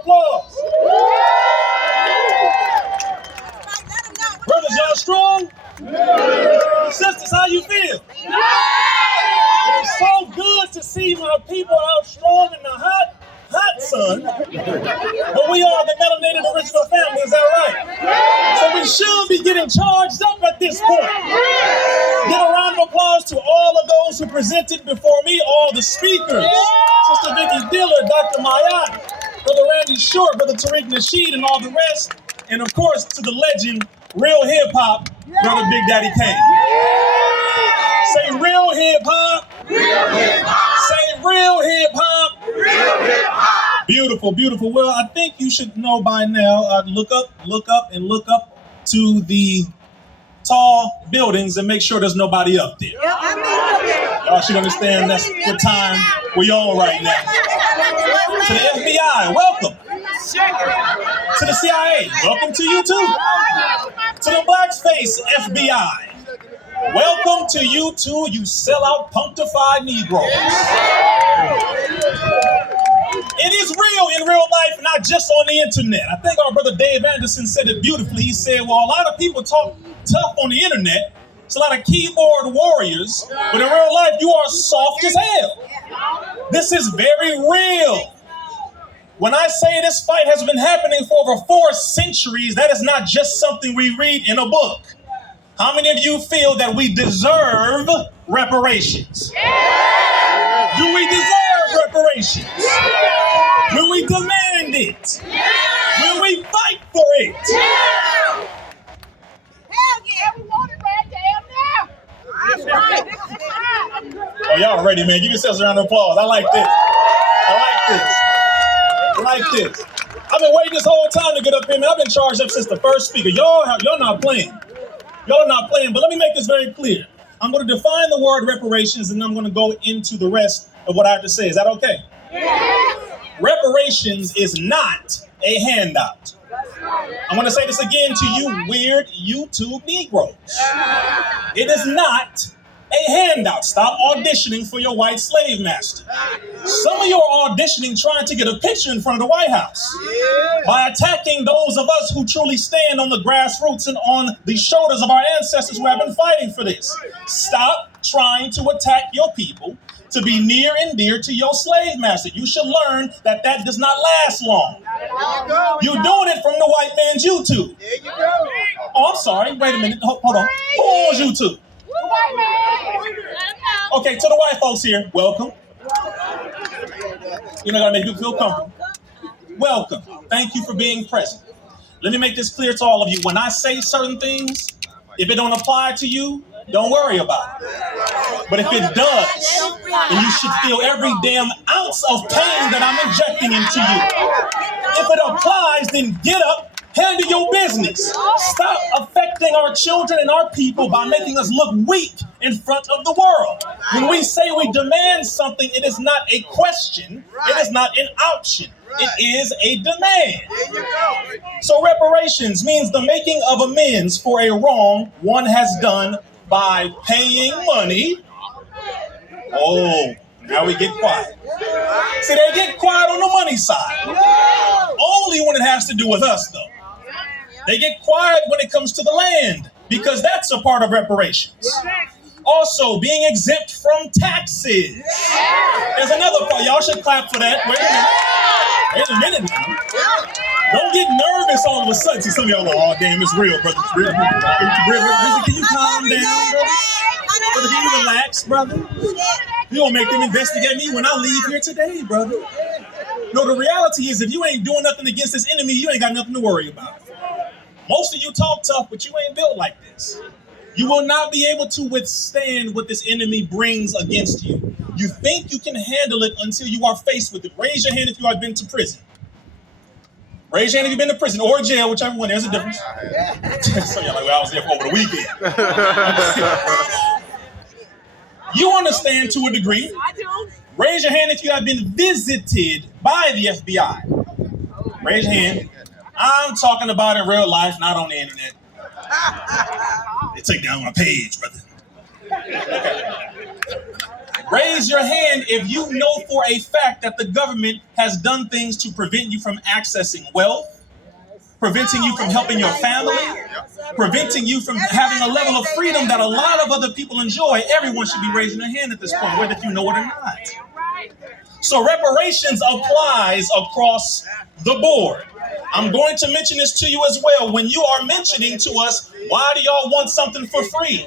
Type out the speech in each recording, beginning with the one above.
applause. Brothers, y'all strong? Sisters, how you feel? It's so good to see my people out strong in the hot sun. But we are the melanated original family, is that right? So we should be getting charged up at this point. Give a round of applause to all of those who presented before me, all the speakers. Sister Vicky Dillard, Dr. Mayat, Brother Randy Short, Brother Tariq Nasheed, and all the rest. And of course, to the legend, Real Hip Hop, Brother Big Daddy Kane. Say real hip hop. Real hip hop. Say real hip hop. Real hip hop. Beautiful, beautiful. Well, I think you should know by now. Look up to the tall buildings and make sure there's nobody up there. Y'all should understand that's what time we on right now. To the FBI, welcome. To the CIA, welcome to you too. To the Blackface FBI, welcome to you too, you sellout, punctified Negroes. It is real in real life, not just on the internet. I think our brother Dave Anderson said it beautifully. He said, well, a lot of people talk tough on the internet. It's a lot of keyboard warriors, but in real life, you are soft as hell. This is very real. When I say this fight has been happening for over 4 centuries, that is not just something we read in a book. How many of you feel that we deserve reparations? Yeah. Do we deserve reparations? Yeah. Will we demand it? Yeah. Will we fight for it? Yeah. Hell yeah, we want it right damn now. Oh, y'all ready, man. Give yourselves a round of applause. I like this. I've been waiting this whole time to get up here, man. I've been charged up since the first speaker. Y'all not playing. Y'all are not playing, but let me make this very clear. I'm going to define the word reparations, and I'm going to go into the rest of what I have to say. Is that okay? Yeah. Reparations is not a handout. I'm going to say this again to you weird YouTube Negroes. It is not a handout. Stop auditioning for your white slave master. Some of you are auditioning trying to get a picture in front of the White House by attacking those of us who truly stand on the grassroots and on the shoulders of our ancestors who have been fighting for this. Stop trying to attack your people to be near and dear to your slave master. You should learn that that does not last long. You're doing it from the white man's YouTube. Oh, I'm sorry. Wait a minute. Hold on. Who owns YouTube? Okay, to the white folks here, welcome. You're not gonna make you feel comfortable. Welcome. Thank you for being present. Let me make this clear to all of you. When I say certain things, if it don't apply to you, don't worry about it. But if it does, then you should feel every damn ounce of pain that I'm injecting into you. If it applies, then get up. Handle your business. Stop affecting our children and our people by making us look weak in front of the world. When we say we demand something, it is not a question. It is not an option. It is a demand. So reparations means the making of amends for a wrong one has done by paying money. Oh, now we get quiet. See, they get quiet on the money side. Only when it has to do with us, though. They get quiet when it comes to the land, because that's a part of reparations. Also, being exempt from taxes. There's another part. Y'all should clap for that. Wait a minute now. Don't get nervous all of a sudden. See, some of y'all are, oh, damn, it's real, brother. It's real. Can you calm down, brother? Brother, can you relax, brother? You gonna make them investigate me when I leave here today, brother. No, the reality is, if you ain't doing nothing against this enemy, you ain't got nothing to worry about. Most of you talk tough, but you ain't built like this. You will not be able to withstand what this enemy brings against you. You think you can handle it until you are faced with it. Raise your hand if you have been to prison. Raise your hand if you've been to prison or jail, whichever one. There's a difference. So you're like, well, I was there for over the weekend. You understand to a degree. Raise your hand if you have been visited by the FBI. Raise your hand. I'm talking about in real life, not on the internet. They take down my page, brother. Raise your hand if you know for a fact that the government has done things to prevent you from accessing wealth, preventing you from helping your family, preventing you from having a level of freedom that a lot of other people enjoy. Everyone should be raising their hand at this point, whether you know it or not. So reparations applies across the board. I'm going to mention this to you as well. When you are mentioning to us, why do y'all want something for free?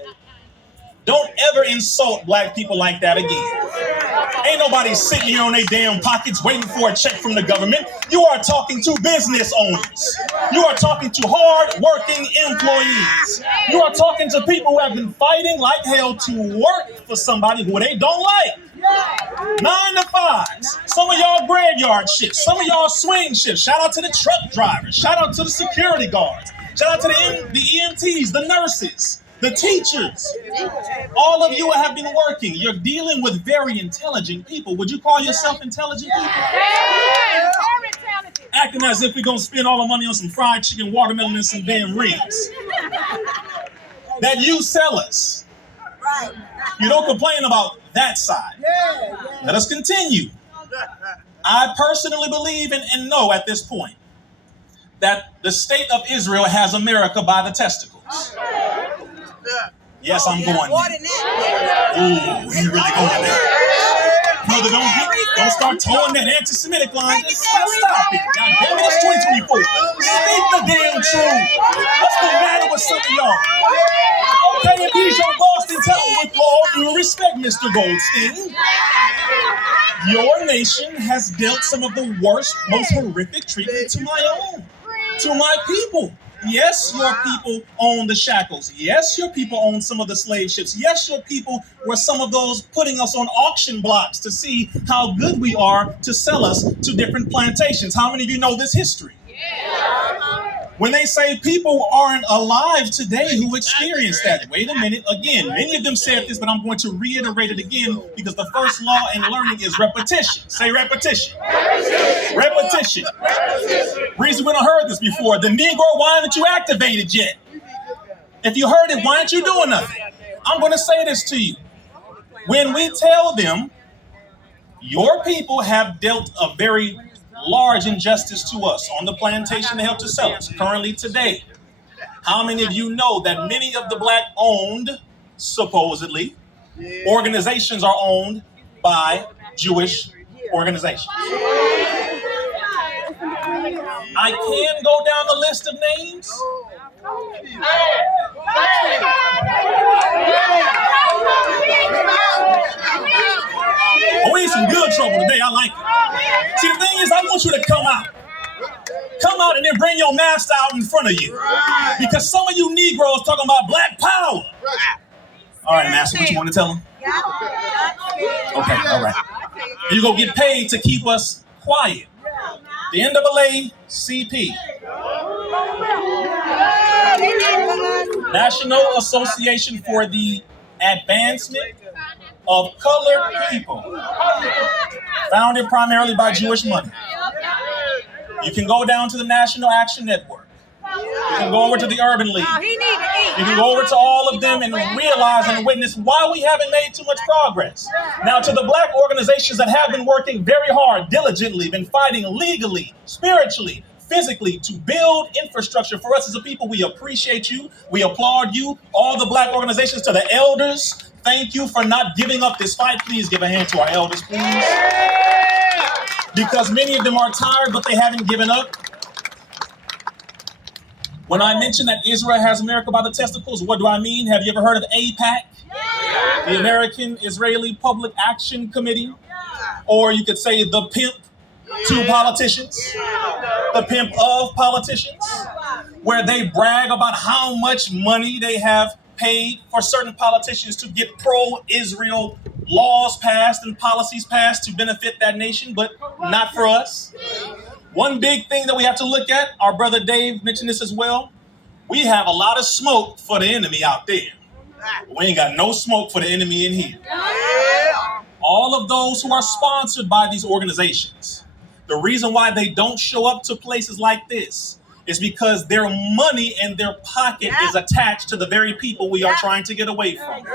Don't ever insult black people like that again. Ain't nobody sitting here on their damn pockets waiting for a check from the government. You are talking to business owners. You are talking to hard-working employees. You are talking to people who have been fighting like hell to work for somebody who they don't like. 9 to 5s. Some of y'all graveyard shifts. Some of y'all swing shifts. Shout out to the truck drivers. Shout out to the security guards. Shout out to the EMTs, the nurses, the teachers. All of you have been working. You're dealing with very intelligent people. Would you call yourself intelligent people? Acting as if we're going to spend all the money on some fried chicken, watermelon, and some damn ribs. That you sell us. You don't complain about that side. Let us continue. I personally believe and know at this point that the state of Israel has America by the testicles. Yes, I'm going there. Ooh, you really going there. Brother, don't start towing that anti-Semitic line. Stop it. God damn it, it's 2024. Speak the damn truth. What's the matter with some of y'all? Okay, if he's your boss, then tell him with all due respect, Mr. Goldstein. Your nation has dealt some of the worst, most horrific treatment to my people. Yes, your people own the shackles. Yes, your people own some of the slave ships. Yes, your people were some of those putting us on auction blocks to see how good we are to sell us to different plantations. How many of you know this history? When they say people aren't alive today who experienced that. Wait a minute. Again, many of them said this, but I'm going to reiterate it again because the first law in learning is repetition. Say repetition. Repetition. Reason we don't heard this before. The Negro, why haven't you activated yet? If you heard it, why aren't you doing nothing? I'm going to say this to you. When we tell them, your people have dealt a very large injustice to us on the plantation to help to sell us currently today. How many of you know that many of the black-owned, supposedly, organizations are owned by Jewish organizations? I can go down the list of names. Oh, we in some good trouble today. I like it. See, the thing is, I want you to come out. Come out and then bring your master out in front of you. Because some of you Negroes talking about black power. All right, master, what you want to tell them? Okay, all right. And you're going to get paid to keep us quiet. The NAACP, National Association for the Advancement of Colored People, founded primarily by Jewish money. You can go down to the National Action Network. You can go over to the Urban League. You can go over to all of them and realize and witness why we haven't made too much progress. Now, to the black organizations that have been working very hard, diligently, been fighting legally, spiritually, physically to build infrastructure for us as a people, we appreciate you. We applaud you. All the black organizations, to the elders, thank you for not giving up this fight. Please give a hand to our elders, please. Because many of them are tired, but they haven't given up. When I mention that Israel has America by the testicles, what do I mean? Have you ever heard of AIPAC? The American Israeli Public Action Committee? Or you could say the pimp to politicians, the pimp of politicians, where they brag about how much money they have paid for certain politicians to get pro-Israel laws passed and policies passed to benefit that nation, but not for us. One big thing that we have to look at, our brother Dave mentioned this as well, we have a lot of smoke for the enemy out there. We ain't got no smoke for the enemy in here. All of those who are sponsored by these organizations, the reason why they don't show up to places like this is because their money and their pocket is attached to the very people we are trying to get away from.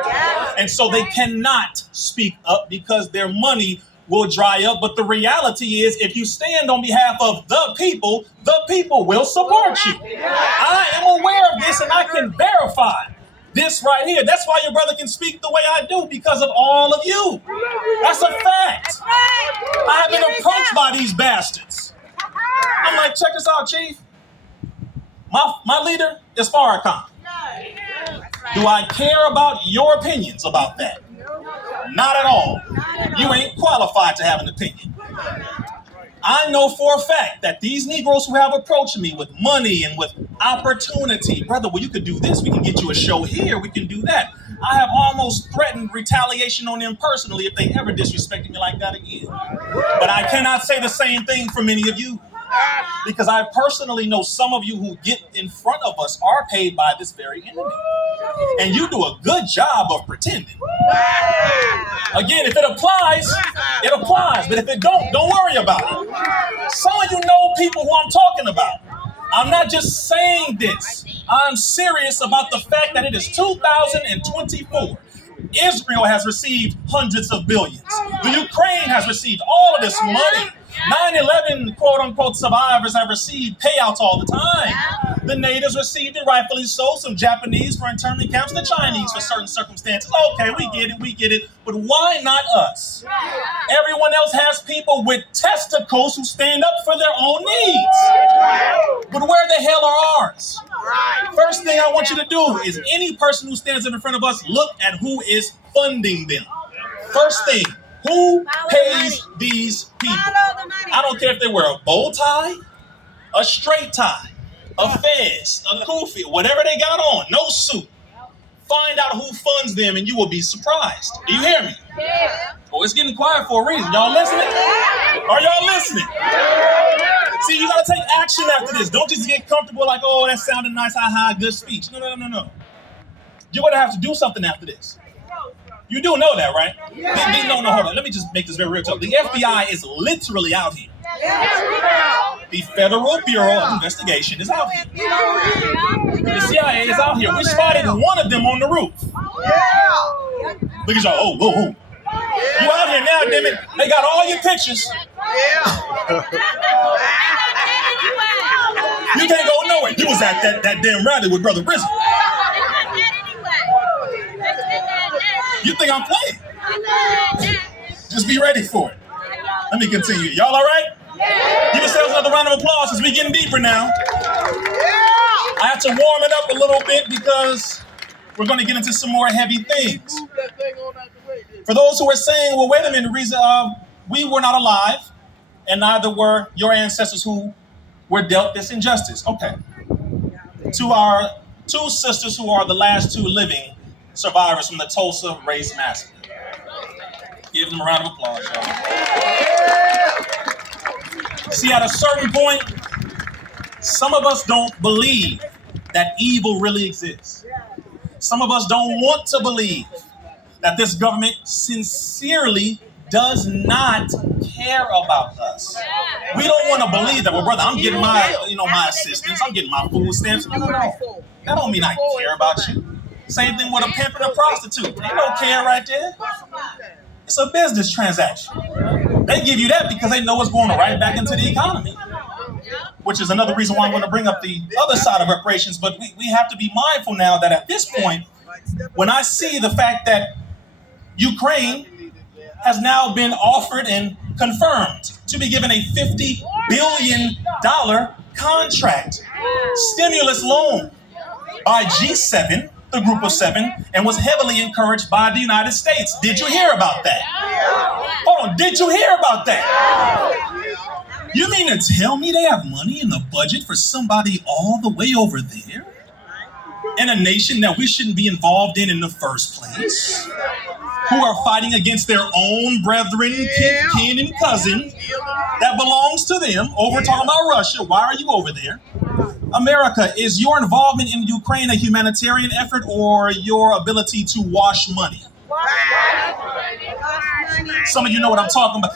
And so they cannot speak up because their money will dry up. But the reality is, if you stand on behalf of the people will support you. I am aware of this and I can verify this right here. That's why your brother can speak the way I do, because of all of you. That's a fact. I have been approached by these bastards. I'm like, check this out, Chief. My leader is Farrakhan. Do I care about your opinions about that? Not at all. You ain't qualified to have an opinion. I know for a fact that these Negroes who have approached me with money and with opportunity, brother, well, you could do this. We can get you a show here. We can do that. I have almost threatened retaliation on them personally if they ever disrespected me like that again. But I cannot say the same thing for many of you, because I personally know some of you who get in front of us are paid by this very enemy. And you do a good job of pretending. Again, if it applies, it applies. But if it don't worry about it. Some of you know people who I'm talking about. I'm not just saying this. I'm serious about the fact that it is 2024. Israel has received hundreds of billions. The Ukraine has received all of this money. 9/11 quote-unquote survivors have received payouts all the time. The natives received it, rightfully so. Some Japanese for internment camps, the Chinese for certain circumstances. Okay, we get it. But why not us? Everyone else has people with testicles who stand up for their own needs. But where the hell are ours? First thing I want you to do is, any person who stands up in front of us, look at who is funding them. First thing. Who pays these people? I don't care if they wear a bow tie, a straight tie, a fez, a kufi, whatever they got on, no suit. Find out who funds them and you will be surprised. Do you hear me? Oh, it's getting quiet for a reason. Y'all listening? Are y'all listening? See, you got to take action after this. Don't just get comfortable like, oh, that sounded nice, ha, good speech. No. You're going to have to do something after this. You do know that, right? No, hold on. Let me just make this very real talk. The FBI is literally out here. The Federal Bureau of Investigation is out here. The CIA is out here. We spotted one of them on the roof. Look at y'all. Oh. You out here now, damn it. They got all your pictures. You can't go nowhere. You was at that damn rally with Brother Rizzo. You think I'm playing? Just be ready for it. Let me continue. Y'all all right? Give yourselves another round of applause as we getting deeper now. I have to warm it up a little bit because we're going to get into some more heavy things. For those who are saying, well, wait a minute, reason we were not alive, and neither were your ancestors who were dealt this injustice. Okay. To our two sisters who are the last two living survivors from the Tulsa race massacre. Give them a round of applause, y'all. See, at a certain point, some of us don't believe that evil really exists. Some of us don't want to believe that this government sincerely does not care about us. We don't want to believe that, well, brother, I'm getting my assistance, I'm getting my food stamps. No. That don't mean I care about you. Same thing with a pimp and a prostitute. They don't care right there. It's a business transaction. They give you that because they know it's going right back into the economy, which is another reason why I'm going to bring up the other side of reparations. But we have to be mindful now that at this point, when I see the fact that Ukraine has now been offered and confirmed to be given a $50 billion contract stimulus loan by G7, the group of seven, and was heavily encouraged by the United States. Did you hear about that? Hold on, did you hear about that? You mean to tell me they have money in the budget for somebody all the way over there? In a nation that we shouldn't be involved in the first place? Who are fighting against their own brethren, kin, and cousin that belongs to them, over talking about Russia. Why are you over there? America, is your involvement in Ukraine a humanitarian effort or your ability to wash money? Some of you know what I'm talking about.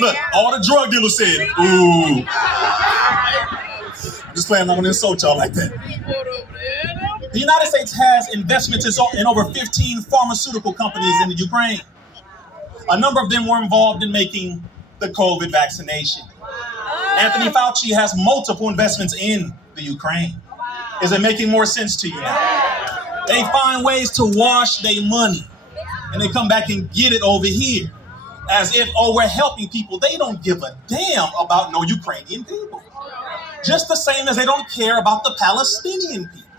Look, all the drug dealers said, ooh. Just playing, I'm not gonna insult y'all like that. The United States has investments in over 15 pharmaceutical companies in the Ukraine. A number of them were involved in making the COVID vaccination. Anthony Fauci has multiple investments in the Ukraine. Is it making more sense to you now? They find ways to wash their money, and they come back and get it over here as if, oh, we're helping people. They don't give a damn about no Ukrainian people. Just the same as they don't care about the Palestinian people.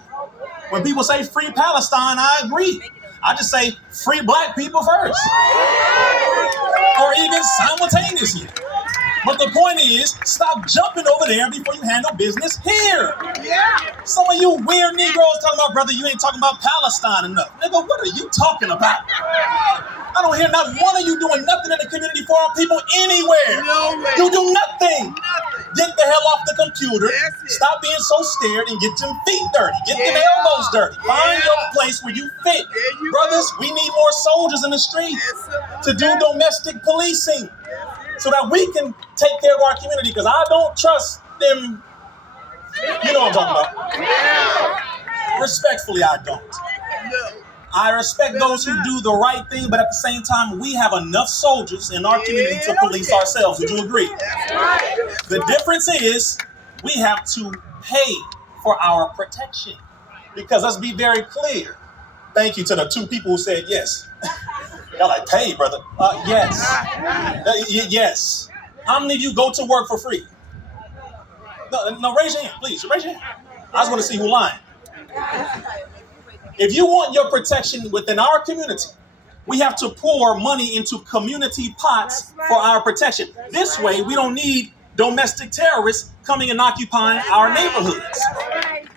When people say free Palestine, I agree. I just say free black people first. Or even simultaneously. But the point is, stop jumping over there before you handle business here. Some of you weird Negroes talking about, brother, you ain't talking about Palestine enough. Nigga, what are you talking about? I don't hear not one of you doing nothing in the community for our people anywhere. You do nothing. Get the hell off the computer. Stop being so scared and get them feet dirty. Get them elbows dirty. Find your place where you fit. Brothers, we need more soldiers in the street to do domestic policing so that we can take care of our community, because I don't trust them. You know what I'm talking about. Respectfully, I don't. I respect those who do the right thing, but at the same time, we have enough soldiers in our community to police ourselves. Would you agree? The difference is we have to pay for our protection. Because let's be very clear. Thank you to the two people who said yes. Y'all like, pay, brother. Yes. Yes. How many of you go to work for free? No, raise your hand, please. Raise your hand. I just want to see who's lying. If you want your protection within our community, we have to pour money into community pots for our protection. This way, we don't need domestic terrorists coming and occupying our neighborhoods.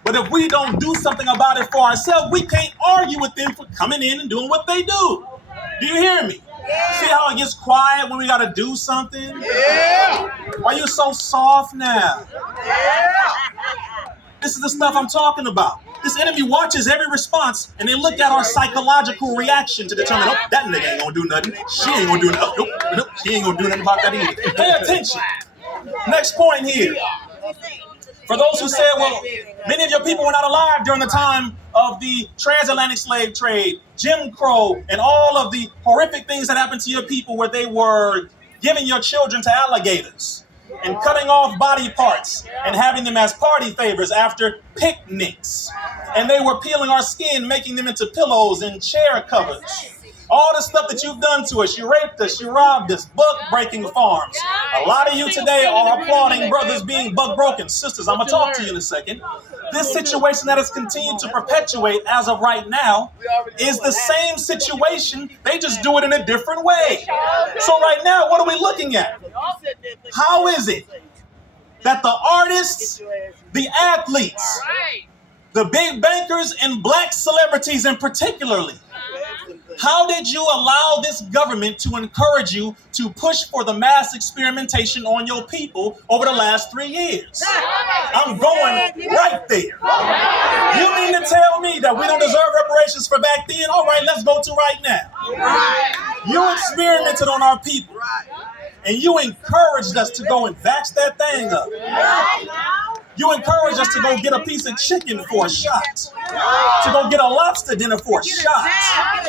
But if we don't do something about it for ourselves, we can't argue with them for coming in and doing what they do. Do you hear me? See how it gets quiet when we got to do something? Why are you so soft now? This is the stuff I'm talking about. This enemy watches every response, and they look at our psychological reaction to determine, oh, that nigga ain't gonna do nothing. She ain't gonna do nothing. Nope, she ain't gonna do nothing about that either. Pay attention. Next point here. For those who said, well, many of your people were not alive during the time of the transatlantic slave trade, Jim Crow, and all of the horrific things that happened to your people where they were giving your children to alligators and cutting off body parts and having them as party favors after picnics. And they were peeling our skin, making them into pillows and chair covers. All the stuff that you've done to us, you raped us, you robbed us, buck-breaking farms. A lot of you today are applauding brothers being buck-broken. Sisters, I'm going to talk to you in a second. This situation that has continued to perpetuate as of right now is the same situation. They just do it in a different way. So right now, what are we looking at? How is it that the artists, the athletes, the big bankers, and black celebrities in particularly, how did you allow this government to encourage you to push for the mass experimentation on your people over the last 3 years? I'm going right there. You mean to tell me that we don't deserve reparations for back then? All right, let's go to right now. You experimented on our people, and you encouraged us to go and vax that thing up. You encouraged us to go get a piece of chicken for a shot, to go get a lobster dinner for a shot,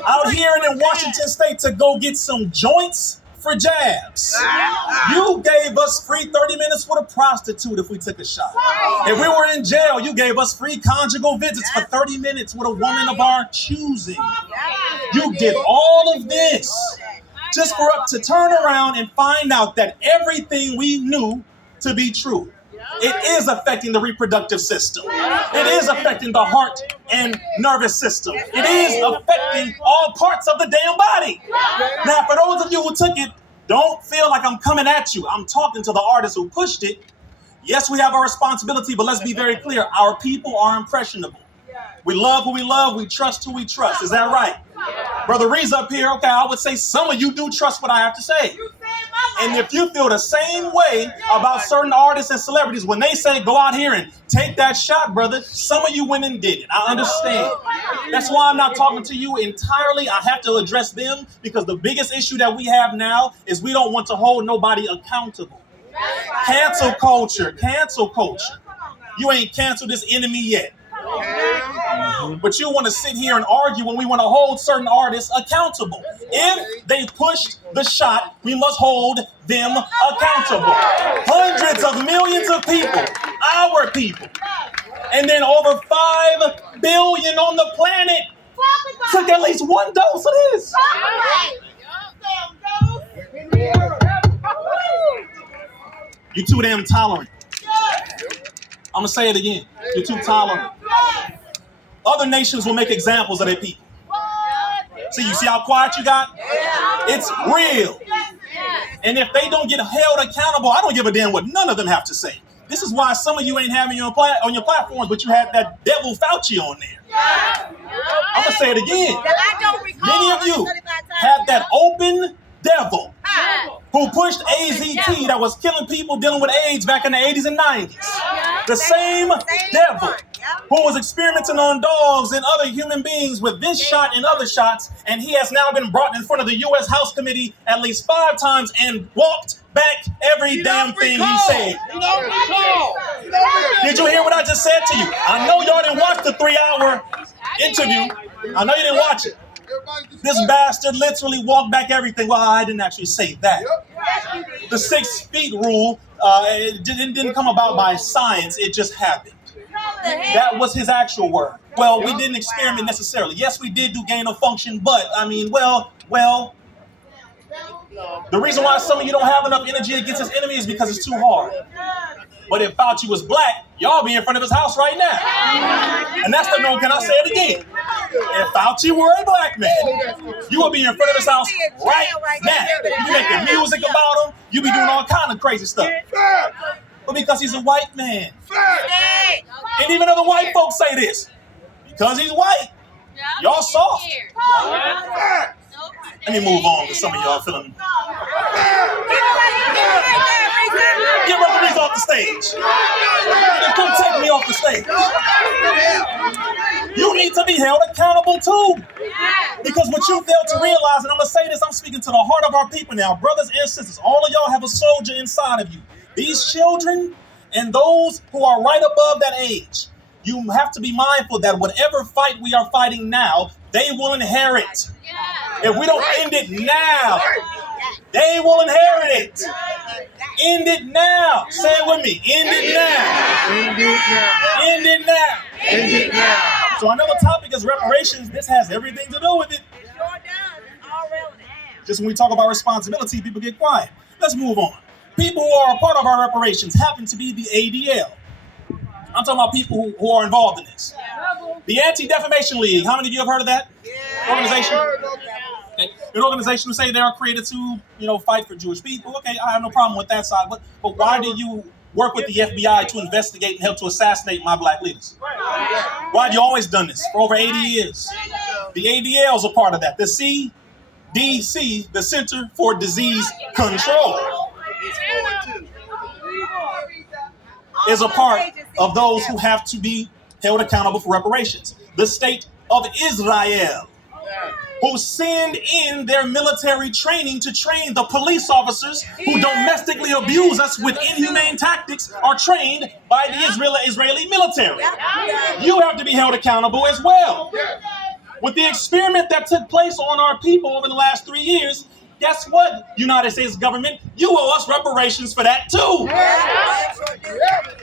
out here in Washington State to go get some joints for jabs. You gave us free 30 minutes with a prostitute if we took a shot. If we were in jail, you gave us free conjugal visits for 30 minutes with a woman of our choosing. You did all of this just for us to turn around and find out that everything we knew to be true. It is affecting the reproductive system. It is affecting the heart and nervous system. It is affecting all parts of the damn body. Now, for those of you who took it, don't feel like I'm coming at you. I'm talking to the artists who pushed it. Yes, we have a responsibility, but let's be very clear. Our people are impressionable. We love who we love. We trust who we trust. Is that right? Brother Reed's up here. Okay, I would say some of you do trust what I have to say. And if you feel the same way about certain artists and celebrities, when they say go out here and take that shot, brother, some of you went and did it. I understand. That's why I'm not talking to you entirely. I have to address them because the biggest issue that we have now is we don't want to hold nobody accountable. Cancel culture. Cancel culture. You ain't canceled this enemy yet. But you want to sit here and argue when we want to hold certain artists accountable. If they pushed the shot, we must hold them accountable. Hundreds of millions of people, our people, and then over 5 billion on the planet took at least one dose of this. You're too damn tolerant. I'm going to say it again. You're too tolerant. Other nations will make examples of their people. See, you see how quiet you got? It's real. And if they don't get held accountable, I don't give a damn what none of them have to say. This is why some of you ain't having on your platforms, but you had that devil Fauci on there. I'm going to say it again. Many of you had that open devil who pushed AZT that was killing people dealing with AIDS back in the 80s and 90s. The same devil who was experimenting on dogs and other human beings with this shot and other shots, and he has now been brought in front of the U.S. House Committee at least 5 times and walked back every damn thing he said. Did you hear what I just said to you? I know y'all didn't watch the 3-hour interview. I know you didn't watch it. This bastard literally walked back everything. Well, I didn't actually say that. The 6 feet rule it didn't come about by science. It just happened. That was his actual word. Well, we didn't experiment necessarily. Yes, we did do gain of function, but I mean, well, the reason why some of you don't have enough energy against his enemy is because it's too hard. But if Fauci was black, y'all be in front of his house right now. And that's the no, can I say it again? If Fauci were a black man, you would be in front of his house right now. You be making music about him. You be doing all kind of crazy stuff. But because he's a white man. And even other white folks say this. Because he's white. Y'all soft. Let me move on because some of y'all feeling. Get Brother Reese off the stage. Come take me off the stage. You need to be held accountable too. Because what you fail to realize, and I'm going to say this, I'm speaking to the heart of our people now. Brothers and sisters, all of y'all have a soldier inside of you. These children and those who are right above that age, you have to be mindful that whatever fight we are fighting now, they will inherit. If we don't end it now, they will inherit it. End it now. Say it with me. End it now. End it now. End it now. End it now. So another topic is reparations. This has everything to do with it. Just when we talk about responsibility, people get quiet. Let's move on. People who are a part of our reparations happen to be the ADL. I'm talking about people who are involved in this. The Anti-Defamation League. How many of you have heard of that organization? Okay. An organization who say they are created to, fight for Jewish people. Okay, I have no problem with that side. But why do you work with the FBI to investigate and help to assassinate my black leaders? Why have you always done this for over 80 years? The ADL is a part of that. The CDC, the Center for Disease Control, is a part of those who have to be held accountable for reparations. The state of Israel, who send in their military training to train the police officers who domestically abuse us with inhumane tactics, are trained by the Israeli military. You have to be held accountable as well. With the experiment that took place on our people over the last 3 years, guess what, United States government? You owe us reparations for that too.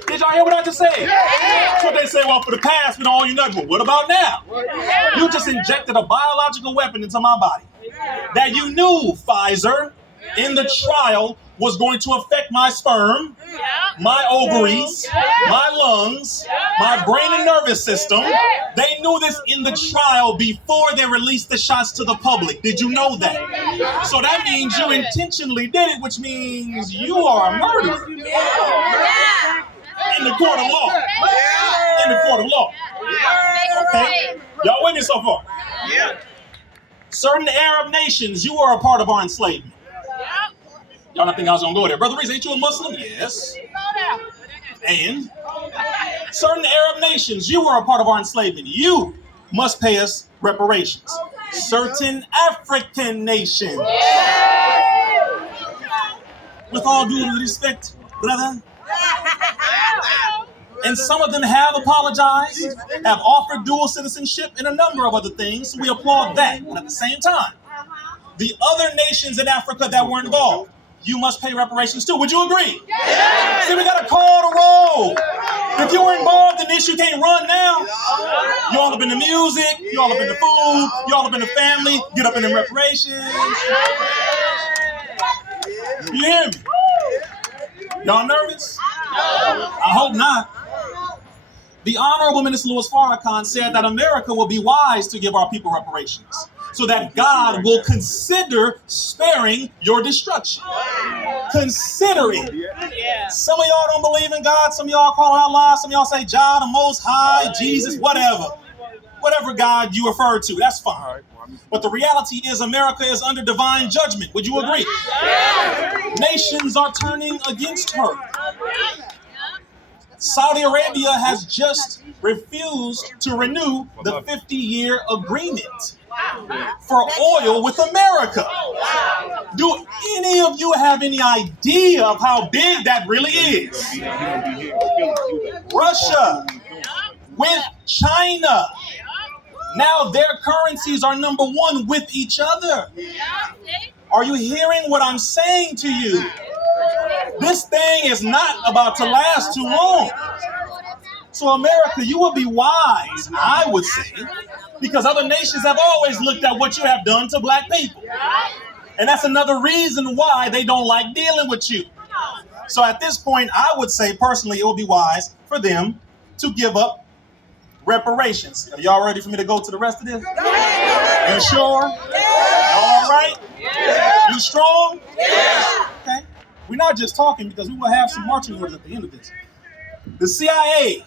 Did y'all hear what I just said? That's what they say, well, for the past, we don't owe you nothing. But what about now? You just injected a biological weapon into my body that you knew, Pfizer, in the trial was going to affect my sperm, my ovaries, my lungs, my brain and nervous system. They knew this in the trial before they released the shots to the public. Did you know that? So that means you intentionally did it, which means you are a murderer. In the court of law. In the court of law. Okay? Y'all with me so far? Certain Arab nations, you are a part of our enslavement. Y'all don't think I was going to go there. Brother Reese, ain't you a Muslim? Yes. And certain Arab nations, you were a part of our enslavement. You must pay us reparations. Certain African nations. With all due respect, brother And some of them have apologized, have offered dual citizenship, and a number of other things. So we applaud that. But at the same time, the other nations in Africa that were involved, you must pay reparations too. Would you agree? See, we got to call the roll. If you were involved in this, you can't run now. You all up in the music, you all up in the food, you all up in the family, get up in the reparations. You hear me? Y'all nervous? I hope not. The Honorable Minister Louis Farrakhan said that America will be wise to give our people reparations so that God will consider sparing your destruction. Consider it. Some of y'all don't believe in God. Some of y'all call out Allah. Some of y'all say Jah, the Most High, Jesus, whatever. Whatever God you refer to, that's fine. But the reality is America is under divine judgment. Would you agree? Nations are turning against her. Saudi Arabia has just refused to renew the 50-year agreement for oil with America. Do any of you have any idea of how big that really is? Russia with China. Now their currencies are number one with each other. Are you hearing what I'm saying to you? This thing is not about to last too long. So America, you will be wise, I would say, because other nations have always looked at what you have done to black people. And that's another reason why they don't like dealing with you. So at this point, I would say personally, it would be wise for them to give up reparations. Are y'all ready for me to go to the rest of this? You sure? All right? You strong? Okay. We're not just talking because we will have some marching orders at the end of this. The CIA,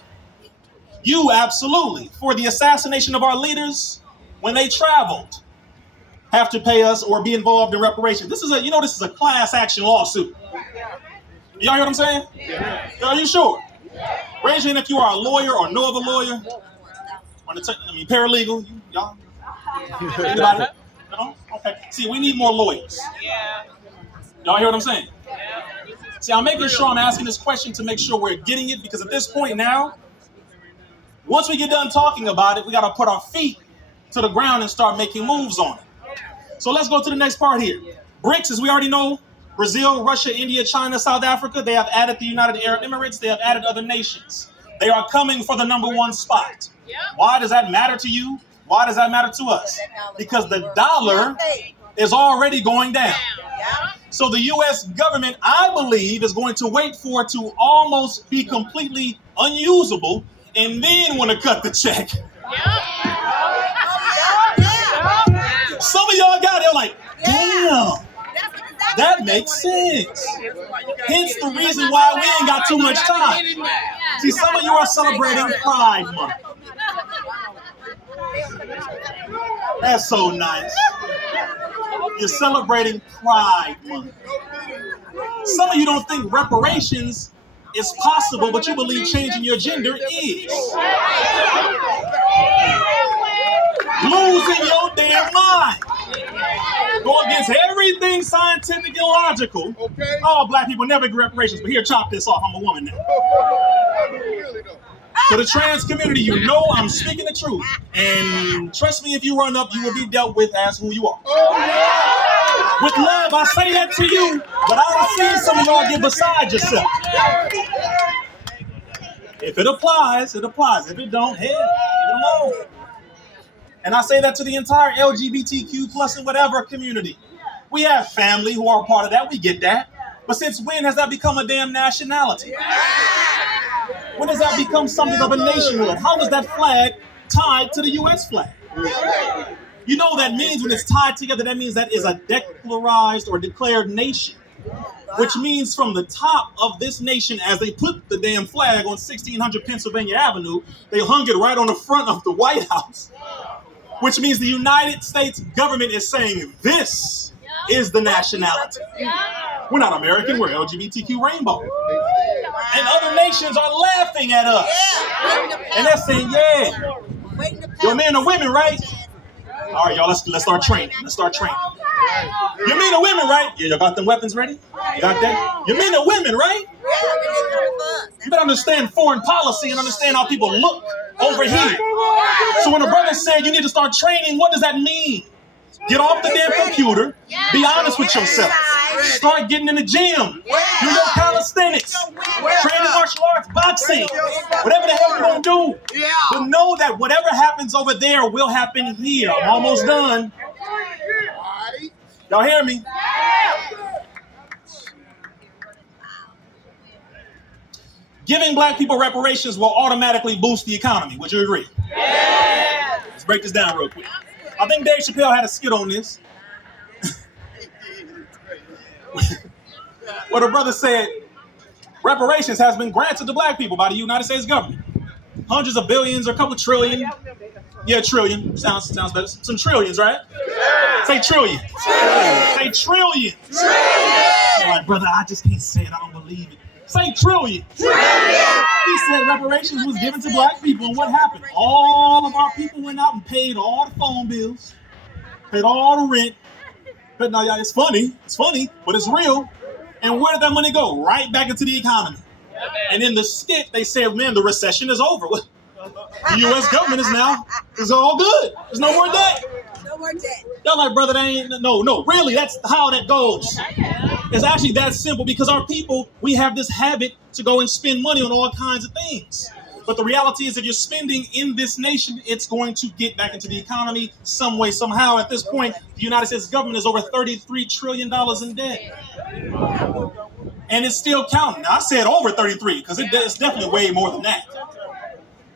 you absolutely, for the assassination of our leaders, when they traveled, have to pay us or be involved in reparations. This is a class action lawsuit. Y'all hear what I'm saying? Are you sure? Raise your hand if you are a lawyer or know of a lawyer. Paralegal. Y'all? Anybody? No? Okay. See, we need more lawyers. Y'all hear what I'm saying? See, I'm making sure I'm asking this question to make sure we're getting it, because at this point now, once we get done talking about it, we got to put our feet to the ground and start making moves on it. So let's go to the next part here. BRICS, as we already know, Brazil, Russia, India, China, South Africa, they have added the United Arab Emirates, they have added other nations. They are coming for the number one spot. Why does that matter to you? Why does that matter to us? Because the dollar is already going down. So the U.S. government, I believe, is going to wait for it to almost be completely unusable and then want to cut the check. Some of y'all got it like, damn, that makes sense. Hence the reason why we ain't got too much time. See, some of you are celebrating Pride Month. That's so nice. You're celebrating Pride Month. Some of you don't think reparations is possible, but you believe changing your gender is. Losing your damn mind. Go against everything scientific and logical. All black people never get reparations, but here, chop this off. I'm a woman now. To the trans community, you know I'm speaking the truth. And trust me, if you run up, you will be dealt with as who you are. With love, I say that to you, but I don't see some of y'all get beside yourself. If it applies, it applies. If it don't, hey, leave it alone. And I say that to the entire LGBTQ plus and whatever community. We have family who are part of that. We get that. But since when has that become a damn nationality? When does that become something of a nationhood? How is that flag tied to the U.S. flag? You know what that means when it's tied together? That means that is a declarized or declared nation. Which means from the top of this nation, as they put the damn flag on 1600 Pennsylvania Avenue, they hung it right on the front of the White House. Which means the United States government is saying this is the nationality. We're not American, we're LGBTQ rainbow. And other nations are laughing at us. And they're saying, yeah, you're men and women, right? All right, y'all, let's start training. Let's start training. You're men and women, right? Yeah, y'all got them weapons ready? You got that? You're men and women, right? You better understand foreign policy and understand how people look over here. So when a brother said you need to start training, what does that mean? Get off the damn computer. Be honest with yourself. Start getting in the gym. Do your calisthenics. Training martial arts, boxing. Whatever the hell you're going to do. But know that whatever happens over there will happen here. I'm almost done. Y'all hear me? Giving black people reparations will automatically boost the economy. Would you agree? Yeah. Let's break this down real quick. I think Dave Chappelle had a skit on this. Where the brother said, reparations has been granted to black people by the United States government. Hundreds of billions or a couple trillion. Yeah, trillion. Sounds better. Some trillions, right? Say trillion. Say trillion. All right, brother, I just can't say it. I don't believe it. Say trillion. He said reparations was given to black people, and what happened? All of our people went out and paid all the phone bills, paid all the rent. But now, y'all, it's funny, but it's real. And where did that money go? Right back into the economy. And in the skit, they said, man, the recession is over. The U.S. government is all good. There's no more debt. No more debt. Y'all like, brother, that ain't, no, really, that's how that goes. It's actually that simple because our people, we have this habit to go and spend money on all kinds of things. But the reality is if you're spending in this nation, it's going to get back into the economy some way, somehow. At this point, the United States government is over $33 trillion in debt. And it's still counting. Now, I said over 33 because it's definitely way more than that.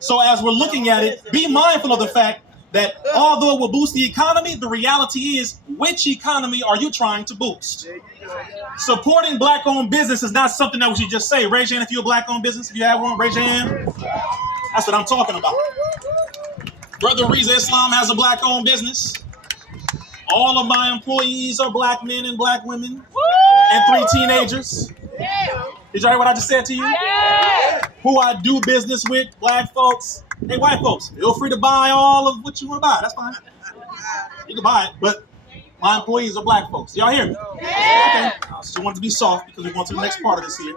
So as we're looking at it, be mindful of the fact that although it will boost the economy, the reality is, which economy are you trying to boost? Supporting black-owned business is not something that we should just say. Raise your hand if you're a black-owned business. If you have one, raise your hand. That's what I'm talking about. Brother Reza Islam has a black-owned business. All of my employees are black men and black women and 3 teenagers. Did you hear what I just said to you? Who I do business with, black folks. Hey, white folks, feel free to buy all of what you want to buy. That's fine. You can buy it, but my employees are black folks. Y'all hear me? Okay. I just want to be soft because we're going to the next part of this here.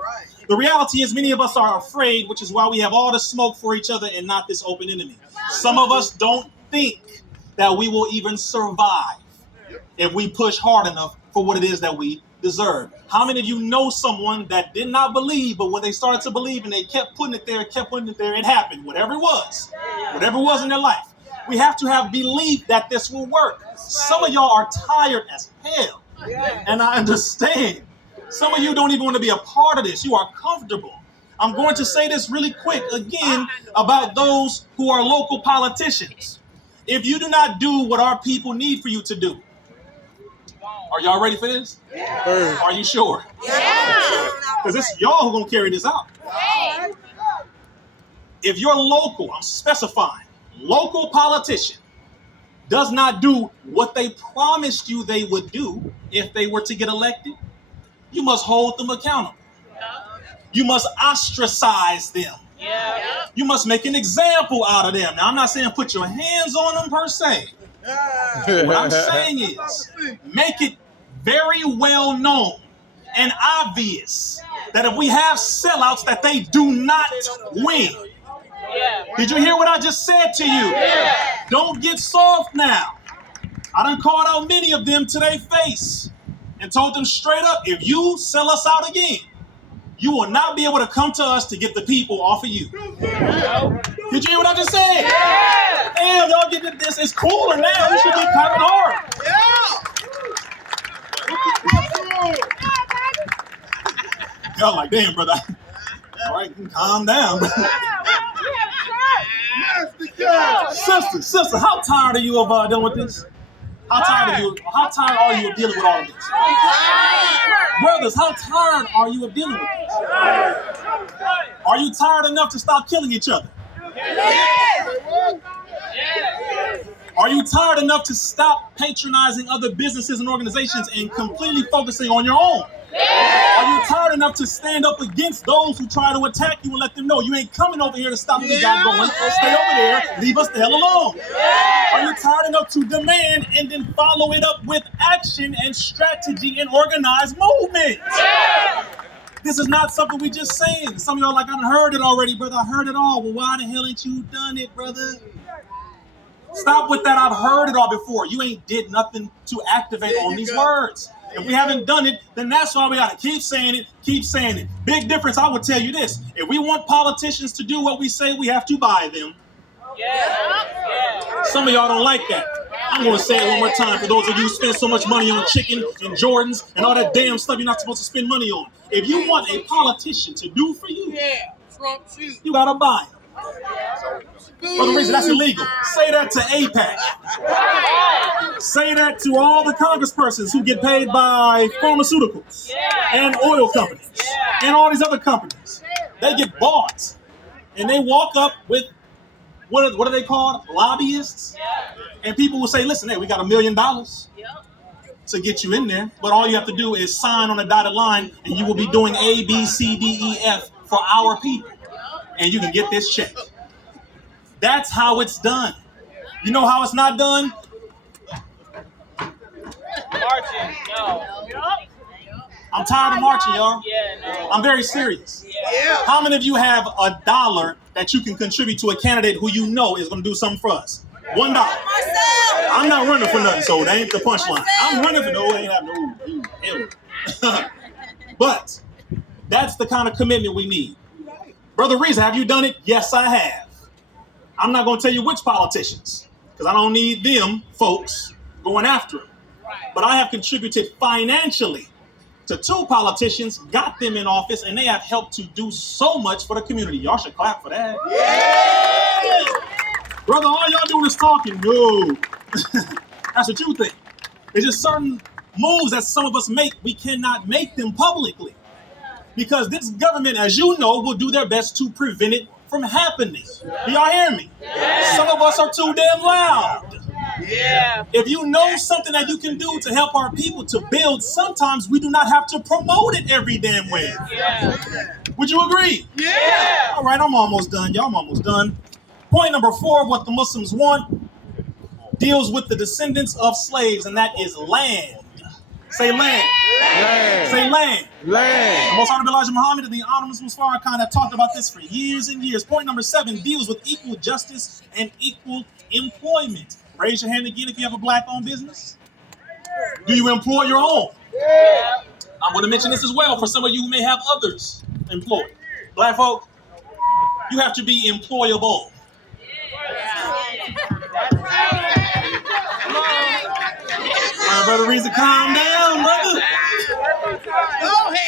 The reality is many of us are afraid, which is why we have all the smoke for each other and not this open enemy. Some of us don't think that we will even survive if we push hard enough for what it is that we deserve. How many of you know someone that did not believe, but when they started to believe and they kept putting it there, it happened, whatever it was in their life. We have to have belief that this will work. Some of y'all are tired as hell, and I understand. Some of you don't even want to be a part of this. You are comfortable. I'm going to say this really quick again about those who are local politicians. If you do not do what our people need for you to do, are y'all ready for this? Yeah. Are you sure? Yeah. Because it's y'all who gonna carry this out. Yeah. If your local, I'm specifying, local politician does not do what they promised you they would do if they were to get elected, you must hold them accountable. You must ostracize them. Yeah. You must make an example out of them. Now, I'm not saying put your hands on them per se. What I'm saying is make it very well known and obvious that if we have sellouts that they do not win. Did you hear what I just said to you? Don't get soft now. I done called out many of them to their face and told them straight up, if you sell us out again, you will not be able to come to us to get the people off of you. Did you hear what I just said? Yeah. Damn, y'all get this. It's cooler now. We should be clapping hard. Yeah. Y'all like, damn, brother. All right, calm down. Sister, how tired are you of dealing with this? How tired are you of dealing with all of this? Brothers, how tired are you of dealing with this? Are you tired enough to stop killing each other? Are you tired enough to stop patronizing other businesses and organizations and completely focusing on your own? Are you tired enough to stand up against those who try to attack you and let them know you ain't coming over here to stop what we got going? Stay over there. Leave us the hell alone. Are you tired enough to demand and then follow it up with action and strategy and organized movement? This is not something we just saying. Some of y'all like, I heard it already, brother. I heard it all. Well, why the hell ain't you done it, brother? Stop with that. I've heard it all before. You ain't did nothing to activate on these words. If we haven't done it, then that's why we got to keep saying it, keep saying it. Big difference, I would tell you this. If we want politicians to do what we say, we have to buy them. Yeah. Some of y'all don't like that. I'm going to say it one more time for those of you who spend so much money on chicken and Jordans and all that damn stuff you're not supposed to spend money on. If you want a politician to do for you, you got to buy them. For the reason that's illegal. Say that to AIPAC. Say that to all the congresspersons who get paid by pharmaceuticals and oil companies and all these other companies. They get bought and they walk up with, what are they called? Lobbyists. And people will say, listen, hey, we got $1 million to get you in there. But all you have to do is sign on a dotted line and you will be doing A, B, C, D, E, F for our people. And you can get this check. That's how it's done. You know how it's not done? Marching, no. I'm tired of marching, y'all. Yeah, no. I'm very serious. How many of you have $1 that you can contribute to a candidate who you know is going to do something for us? $1. I'm not running for nothing, so that ain't the punchline. I'm running for no, ain't have no. But that's the kind of commitment we need. Brother Reza, have you done it? Yes, I have. I'm not going to tell you which politicians, because I don't need them folks going after them. But I have contributed financially to 2 politicians, got them in office, and they have helped to do so much for the community. Y'all should clap for that. Yeah! Brother, all y'all doing is talking. No. That's what you think. There's just certain moves that some of us make, we cannot make them publicly. Because this government, as you know, will do their best to prevent it from happening. Do y'all hear me? Yeah. Some of us are too damn loud. Yeah. If you know something that you can do to help our people to build, sometimes we do not have to promote it every damn way. Yeah. Would you agree? Yeah. All right, I'm almost done. Y'all, I'm almost done. Point number 4, what the Muslims want, deals with the descendants of slaves, and that is land. Say land. Land. Say land. Land. The Most Honorable Elijah Muhammad and the Honorable Muslim Farrakhan have talked about this for years and years. Point number 7 deals with equal justice and equal employment. Raise your hand again if you have a black-owned business. Do you employ your own? Yeah. I'm going to mention this as well for some of you who may have others employed. Black folk, you have to be employable. Brother Reza, calm down, brother.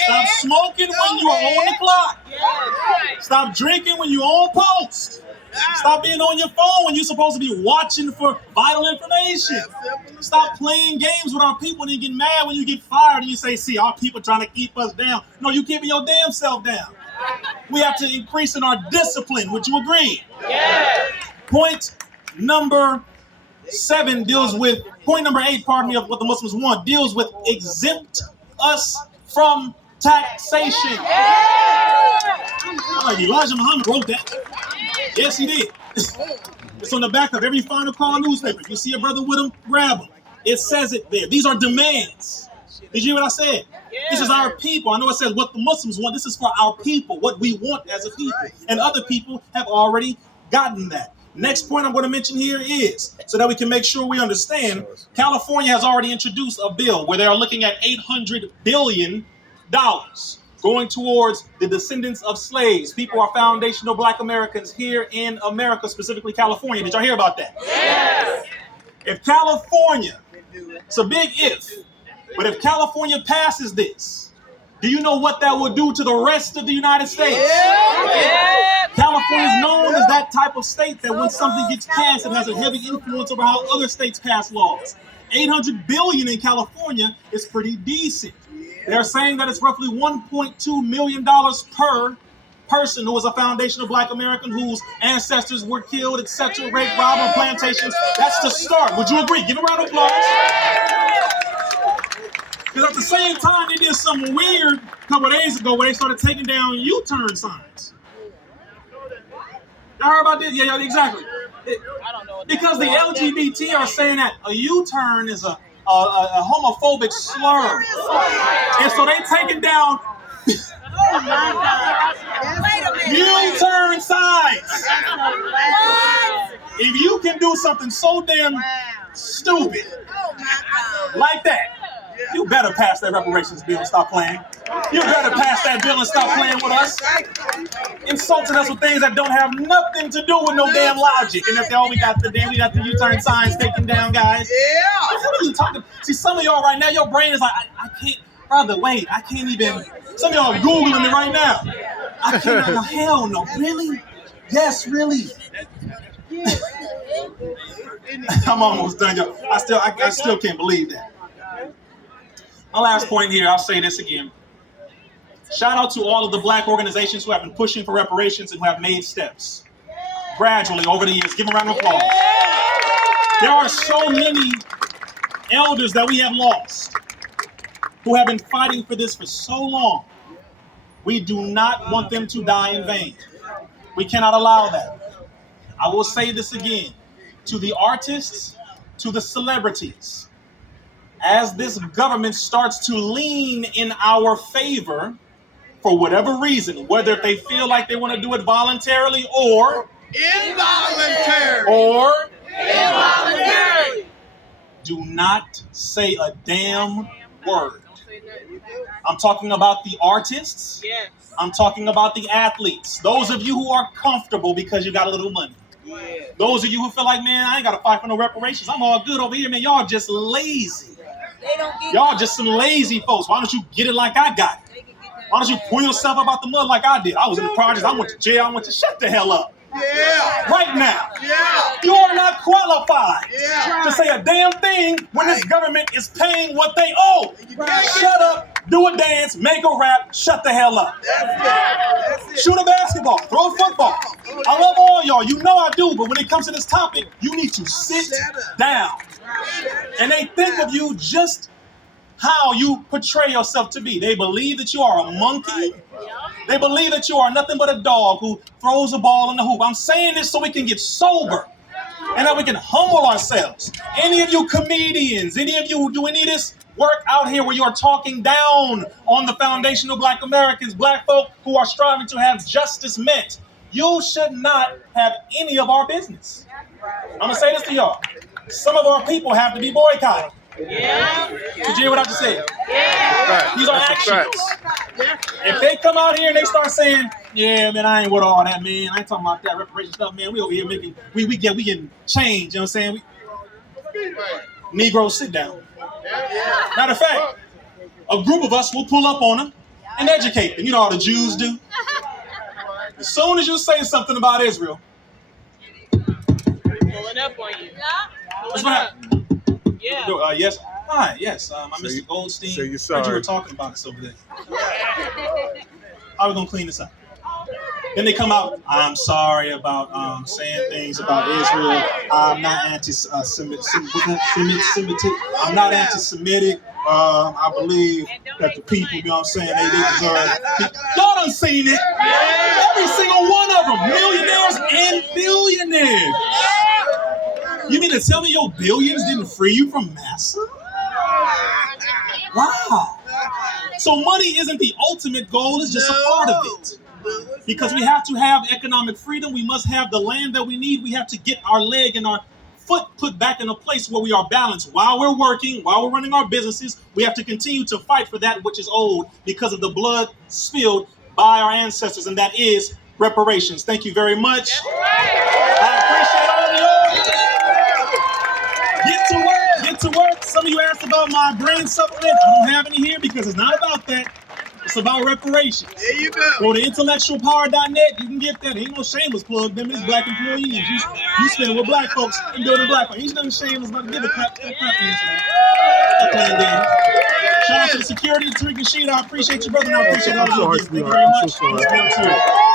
Stop smoking when you are on the clock. Stop drinking when you're on post. Stop being on your phone when you're supposed to be watching for vital information. Stop playing games with our people and you get mad when you get fired and you say, see, our people trying to keep us down. No, you keeping your damn self down. We have to increase in our discipline. Would you agree? Yeah. Point number 7 deals with, point number 8, pardon me, of what the Muslims want, deals with exempt us from taxation. Elijah Muhammad wrote that. Yes, he did. It's on the back of every Final Call newspaper. If you see a brother with him, grab him. It says it there. These are demands. Did you hear what I said? Yeah. This is our people. I know it says what the Muslims want. This is for our people, what we want as a people. And other people have already gotten that. Next point I'm going to mention here is, so that we can make sure we understand, California has already introduced a bill where they are looking at $800 billion going towards the descendants of slaves. People are foundational black Americans here in America, specifically California. Did y'all hear about that? Yes. If California, it's a big if, but if California passes this, do you know what that will do to the rest of the United States? Yeah. California is known as that type of state that when something gets passed, it has a heavy influence over how other states pass laws. $800 billion in California is pretty decent. They're saying that it's roughly $1.2 million per person who is a foundational black American whose ancestors were killed, etc., raped, robbed on plantations. That's the start. Would you agree? Give a round of applause. Because at the same time, they did something weird a couple of days ago where they started taking down U-turn signs. Y'all heard about this? Yeah, exactly. I don't know. Because the LGBT are saying that a U-turn is a homophobic slur. And so they taking down Wait a minute. U-turn signs. If you can do something so damn stupid Oh my God. like that, you better pass that reparations bill and stop playing. You better pass that bill and stop playing with us. Insulting us with things that don't have nothing to do with no damn logic. And if we got the U-turn signs taken down, guys. Yeah. What are you talking? See, some of y'all right now, your brain is like, I can't, brother, wait, I can't even. Some of y'all are Googling it right now. I can't, no, hell no, really? Yes, really. I'm almost done, y'all. I still can't believe that. My last point here, I'll say this again. Shout out to all of the black organizations who have been pushing for reparations and who have made steps gradually over the years. Give them a round of applause. There are so many elders that we have lost who have been fighting for this for so long. We do not want them to die in vain. We cannot allow that. I will say this again. To the artists, to the celebrities, as this government starts to lean in our favor for whatever reason, whether they feel like they want to do it voluntarily or Involuntary. do not say a damn word. I'm talking about the artists. Yes. I'm talking about the athletes. Those of you who are comfortable because you got a little money. Those of you who feel like, man, I ain't got to fight for no reparations. I'm all good over here, man. Y'all just lazy. They don't get Y'all just some lazy folks. Why don't you get it like I got it? Why don't you pull yourself up out the mud like I did? I was in the projects. I went to jail. I went to shut the hell up. Yeah. Right now. Yeah. You are not qualified Yeah. to say a damn thing when this government is paying what they owe. Shut up, do a dance, make a rap, shut the hell up. That's it. Shoot a basketball, throw a football. I love all y'all. You know I do, but when it comes to this topic, you need to sit down. And they think of you just how you portray yourself to be. They believe that you are a monkey. They believe that you are nothing but a dog who throws a ball in the hoop. I'm saying this so we can get sober and that we can humble ourselves. Any of you comedians, any of you who do any of this work out here where you are talking down on the foundational black Americans, black folk who are striving to have justice met, you should not have any of our business. I'm going to say this to y'all. Some of our people have to be boycotted. Yeah. Did you hear what I just said? Yeah. These are actions. If they come out here and they start saying, yeah, man, I ain't with all that, man. I ain't talking about that reparation stuff, man. We over here making, we getting change, you know what I'm saying? Negroes, sit down. Matter of fact, a group of us will pull up on them and educate them. You know how the Jews do. As soon as you say something about Israel, Pulling up on you. what's Pulling what up. happened? Yeah. Yes. Hi, yes. I'm Mr. Goldstein. say you're Heard sorry. you were talking about us over there. How are we going to clean this up? Then they come out, I'm sorry about saying things about Israel. I'm not anti-Semitic. I'm not anti-Semitic. I believe that the people, you know what I'm saying, they deserve. Y'all done seen it. Every single one of them. Millionaires and billionaires. You mean to tell me your billions didn't free you from massa? Wow. So money isn't the ultimate goal, it's just a part of it. Because we have to have economic freedom, we must have the land that we need, we have to get our leg and our foot put back in a place where we are balanced. While we're working, while we're running our businesses, we have to continue to fight for that which is owed because of the blood spilled by our ancestors, and that is reparations. Thank you very much. I appreciate all of y'all. Get to work. Some of you asked about my brain supplement. I don't have any here because it's not about that. It's about reparations. There you go. Go to intellectualpower.net. You can get that. Ain't no shameless plug. Them is black employees. You spend it with black folks and building black folks. Ain't nothing shameless about to give a clap to that. Shout out to the security, Tariq and Sheet. I appreciate you, brother. And I appreciate all of you. Thank you very much. Let's go to it.